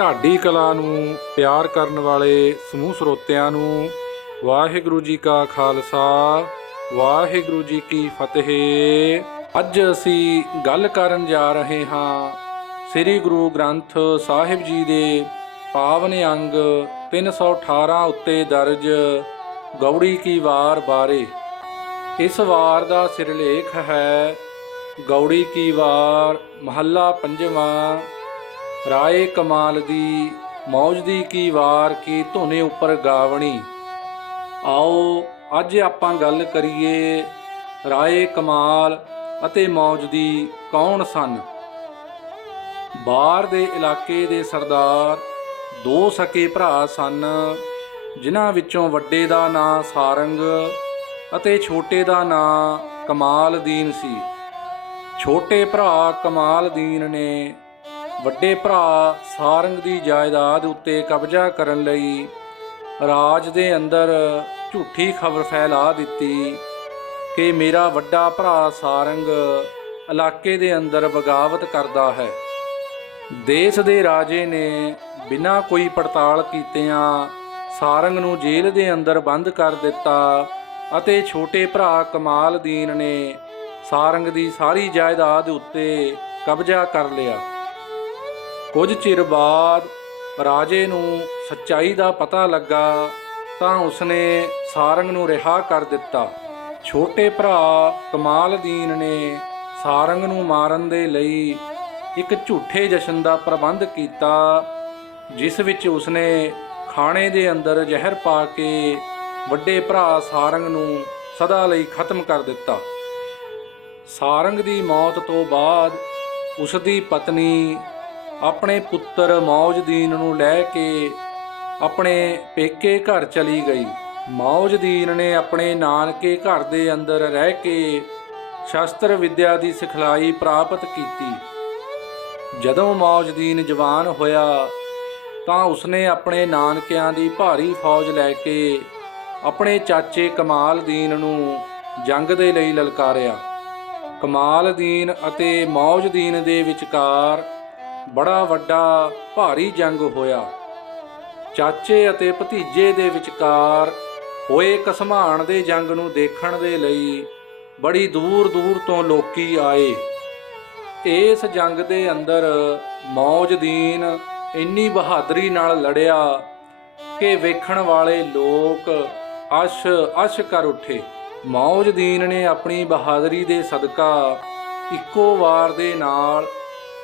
ਢਾਡੀ ਕਲਾ ਨੂੰ ਪਿਆਰ ਕਰਨ ਵਾਲੇ ਸਮੂਹ ਸਰੋਤਿਆਂ ਨੂੰ ਵਾਹਿਗੁਰੂ ਜੀ ਕਾ ਖਾਲਸਾ, ਵਾਹਿਗੁਰੂ ਜੀ ਕੀ ਫਤਿਹ। ਅੱਜ ਅਸੀਂ ਗੱਲ ਕਰਨ ਜਾ ਰਹੇ ਹਾਂ ਸ੍ਰੀ ਗੁਰੂ ਗ੍ਰੰਥ ਸਾਹਿਬ ਜੀ ਦੇ ਪਾਵਨ ਅੰਗ 318 ਉੱਤੇ ਦਰਜ ਗੌੜੀ ਕੀ ਵਾਰ ਬਾਰੇ। ਇਸ ਵਾਰ ਦਾ ਸਿਰਲੇਖ ਹੈ ਗੌੜੀ ਕੀ ਵਾਰ ਮਹੱਲਾ ਪੰਜਵਾਂ ਰਾਏ ਕਮਾਲ ਦੀ, ਮੌਜ ਦੀ ਕੀ ਵਾਰ ਕੀ ਧੁਨੇ ਉੱਪਰ ਗਾਵਣੀ। ਆਓ ਅੱਜ ਆਪਾਂ ਗੱਲ ਕਰੀਏ ਰਾਏ ਕਮਾਲ ਅਤੇ ਮੌਜ ਦੀ ਕੌਣ ਸਨ? ਬਾਹਰ ਦੇ ਇਲਾਕੇ ਦੇ ਸਰਦਾਰ ਦੋ ਸਕੇ ਭਰਾ ਸਨ, ਜਿਨ੍ਹਾਂ ਵਿੱਚੋਂ ਵੱਡੇ ਦਾ ਨਾਂ ਸਾਰੰਗ ਅਤੇ ਛੋਟੇ ਦਾ ਨਾਂ ਕਮਾਲਦੀਨ ਸੀ। ਛੋਟੇ ਭਰਾ ਕਮਾਲਦੀਨ ਨੇ ਵੱਡੇ ਭਰਾ ਸਾਰੰਗ ਦੀ ਜਾਇਦਾਦ ਉੱਤੇ ਕਬਜ਼ਾ ਕਰਨ ਲਈ ਰਾਜ ਦੇ ਅੰਦਰ ਝੂਠੀ ਖਬਰ ਫੈਲਾ ਦਿੱਤੀ ਕਿ ਮੇਰਾ ਵੱਡਾ ਭਰਾ ਸਾਰੰਗ ਇਲਾਕੇ ਦੇ ਅੰਦਰ ਬਗਾਵਤ ਕਰਦਾ ਹੈ। ਦੇਸ਼ ਦੇ ਰਾਜੇ ਨੇ ਬਿਨਾਂ ਕੋਈ ਪੜਤਾਲ ਕੀਤਿਆਂ ਸਾਰੰਗ ਨੂੰ ਜੇਲ੍ਹ ਦੇ ਅੰਦਰ ਬੰਦ ਕਰ ਦਿੱਤਾ ਅਤੇ ਛੋਟੇ ਭਰਾ ਕਮਾਲਦੀਨ ਨੇ ਸਾਰੰਗ ਦੀ ਸਾਰੀ ਜਾਇਦਾਦ ਉੱਤੇ ਕਬਜ਼ਾ ਕਰ ਲਿਆ। ਕੁਝ ਚਿਰ ਬਾਅਦ ਰਾਜੇ ਨੂੰ ਸੱਚਾਈ ਦਾ ਪਤਾ ਲੱਗਾ ਤਾਂ ਉਸਨੇ ਸਾਰੰਗ ਨੂੰ ਰਿਹਾ ਕਰ ਦਿੱਤਾ। ਛੋਟੇ ਭਰਾ ਕਮਾਲਦੀਨ ਨੇ ਸਾਰੰਗ ਨੂੰ ਮਾਰਨ ਦੇ ਲਈ ਇੱਕ ਝੂਠੇ ਜਸ਼ਨ ਦਾ ਪ੍ਰਬੰਧ ਕੀਤਾ, ਜਿਸ ਵਿੱਚ ਉਸਨੇ ਖਾਣੇ ਦੇ ਅੰਦਰ ਜ਼ਹਿਰ ਪਾ ਕੇ ਵੱਡੇ ਭਰਾ ਸਾਰੰਗ ਨੂੰ ਸਦਾ ਲਈ ਖਤਮ ਕਰ ਦਿੱਤਾ। ਸਾਰੰਗ ਦੀ ਮੌਤ ਤੋਂ ਬਾਅਦ ਉਸ ਦੀ ਪਤਨੀ ਆਪਣੇ ਪੁੱਤਰ ਮੌਜਦੀਨ ਨੂੰ ਲੈ ਕੇ ਆਪਣੇ ਪੇਕੇ ਘਰ ਚਲੀ ਗਈ। ਮੌਜਦੀਨ ਨੇ ਆਪਣੇ ਨਾਨਕੇ ਘਰ ਦੇ ਅੰਦਰ ਰਹਿ ਕੇ ਸ਼ਸਤਰ ਵਿੱਦਿਆ ਦੀ ਸਿਖਲਾਈ ਪ੍ਰਾਪਤ ਕੀਤੀ। ਜਦੋਂ ਮੌਜਦੀਨ ਜਵਾਨ ਹੋਇਆ ਤਾਂ ਉਸਨੇ ਆਪਣੇ ਨਾਨਕਿਆਂ ਦੀ ਭਾਰੀ ਫੌਜ ਲੈ ਕੇ ਆਪਣੇ ਚਾਚੇ ਕਮਾਲਦੀਨ ਨੂੰ ਜੰਗ ਦੇ ਲਈ ਲਲਕਾਰਿਆ। ਕਮਾਲਦੀਨ ਅਤੇ ਮੌਜਦੀਨ ਦੇ ਵਿਚਕਾਰ ਬੜਾ ਵੱਡਾ ਭਾਰੀ ਜੰਗ ਹੋਇਆ। ਚਾਚੇ ਅਤੇ ਭਤੀਜੇ ਦੇ ਵਿਚਕਾਰ ਹੋਏ ਕਸਮਾਨ ਦੇ ਜੰਗ ਨੂੰ ਦੇਖਣ ਦੇ ਲਈ ਬੜੀ ਦੂਰ ਦੂਰ ਤੋਂ ਲੋਕੀ ਆਏ। ਇਸ ਜੰਗ ਦੇ ਅੰਦਰ ਮੌਜਦੀਨ ਇੰਨੀ ਬਹਾਦਰੀ ਨਾਲ ਲੜਿਆ ਕਿ ਵੇਖਣ ਵਾਲੇ ਲੋਕ ਅਸ਼ ਅਸ਼ ਕਰ ਉੱਠੇ। ਮੌਜਦੀਨ ਨੇ ਆਪਣੀ ਬਹਾਦਰੀ ਦੇ ਸਦਕਾ ਇੱਕੋ ਵਾਰ ਦੇ ਨਾਲ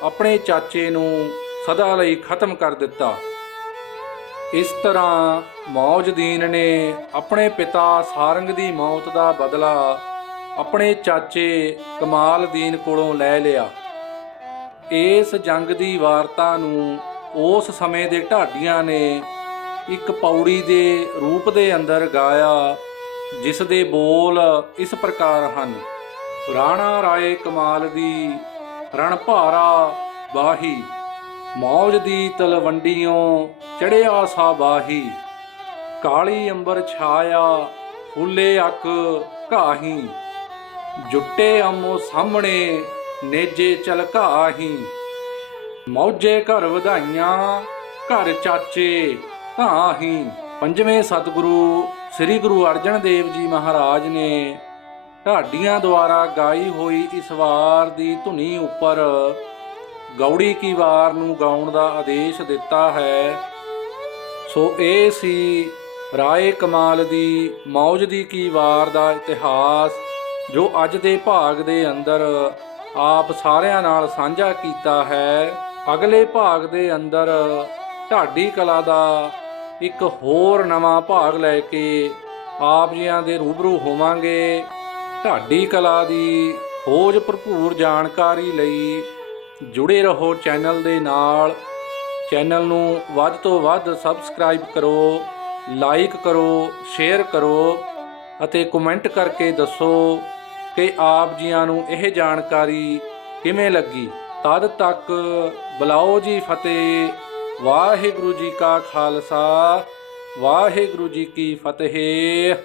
ਆਪਣੇ ਚਾਚੇ ਨੂੰ ਸਦਾ ਲਈ ਖਤਮ ਕਰ ਦਿੱਤਾ। ਇਸ ਤਰ੍ਹਾਂ ਮੌਜਦੀਨ ਨੇ ਆਪਣੇ ਪਿਤਾ ਸਾਰੰਗ ਦੀ ਮੌਤ ਦਾ ਬਦਲਾ ਆਪਣੇ ਚਾਚੇ ਕਮਾਲਦੀਨ ਕੋਲੋਂ ਲੈ ਲਿਆ। ਇਸ ਜੰਗ ਦੀ ਵਾਰਤਾ ਨੂੰ ਉਸ ਸਮੇਂ ਦੇ ਢਾਡੀਆਂ ਨੇ ਇੱਕ ਪੌੜੀ ਦੇ ਰੂਪ ਦੇ ਅੰਦਰ ਗਾਇਆ, ਜਿਸ ਦੇ ਬੋਲ ਇਸ ਪ੍ਰਕਾਰ ਹਨ। ਰਾਣਾ ਰਾਏ ਕਮਾਲ ਦੀ ਰਣ ਭਾਰਾ ਬਾਹੀ ਮੌਜ ਦੀ ਤਲਵੰਡੀਓਂ ਚੜਿਆ ਸਾ ਬਾਹੀ ਕਾਲੀ ਅੰਬਰ ਛਾਇਆ ਫੁੱਲੇ ਅੱਖ ਘਾਹੀ। ਜੁੱਟੇ ਅੰਮੋ ਸਾਹਮਣੇ ਨੇਜੇ ਚਲਕਾਹੀ ਮੌਜੇ ਘਰ ਵਧਾਈਆਂ, ਘਰ ਚਾਚੇ ਧਾਹੀ। ਪੰਜਵੇਂ ਸਤਿਗੁਰੂ, ਸ੍ਰੀ ਗੁਰੂ ਅਰਜਨ ਦੇਵ ਜੀ ਮਹਾਰਾਜ ਨੇ ਢਾਡੀਆਂ ਦੁਆਰਾ ਗਾਈ ਹੋਈ ਇਸ ਵਾਰ ਦੀ ਧੁਨੀ ਉੱਪਰ ਗੌੜੀ ਕੀ ਵਾਰ ਨੂੰ ਗਾਉਣ ਦਾ ਆਦੇਸ਼ ਦਿੱਤਾ ਹੈ। ਸੋ ਇਹ ਸੀ ਰਾਏ ਕਮਾਲ ਦੀ ਮੌਜ ਦੀ ਕੀ ਵਾਰ ਦਾ ਇਤਿਹਾਸ, ਜੋ ਅੱਜ ਦੇ ਭਾਗ ਦੇ ਅੰਦਰ ਆਪ ਸਾਰਿਆਂ ਨਾਲ ਸਾਂਝਾ ਕੀਤਾ ਹੈ। ਅਗਲੇ ਭਾਗ ਦੇ ਅੰਦਰ ਢਾਡੀ ਕਲਾ ਦਾ ਇੱਕ ਹੋਰ ਨਵਾਂ ਭਾਗ ਲੈ ਕੇ ਆਪ ਜੀਆਂ ਦੇ ਰੂਬਰੂ ਹੋਵਾਂਗੇ। ਢਾਡੀ ਕਲਾ ਦੀ ਖੋਜ ਭਰਪੂਰ ਜਾਣਕਾਰੀ ਲਈ ਜੁੜੇ ਰਹੋ ਚੈਨਲ ਦੇ ਨਾਲ। ਚੈਨਲ ਨੂੰ ਵੱਧ ਤੋਂ ਵੱਧ ਸਬਸਕ੍ਰਾਈਬ ਕਰੋ, ਲਾਈਕ ਕਰੋ, ਸ਼ੇਅਰ ਕਰੋ ਅਤੇ ਕਮੈਂਟ ਕਰਕੇ ਦੱਸੋ ਕਿ ਆਪ ਜੀਆਂ ਨੂੰ ਇਹ ਜਾਣਕਾਰੀ ਕਿਵੇਂ ਲੱਗੀ। ਤਦ ਤੱਕ ਬੁਲਾਓ ਜੀ ਫਤਿਹ। ਵਾਹਿਗੁਰੂ ਜੀ ਕਾ ਖਾਲਸਾ, ਵਾਹਿਗੁਰੂ ਜੀ ਕੀ ਫਤਿਹ।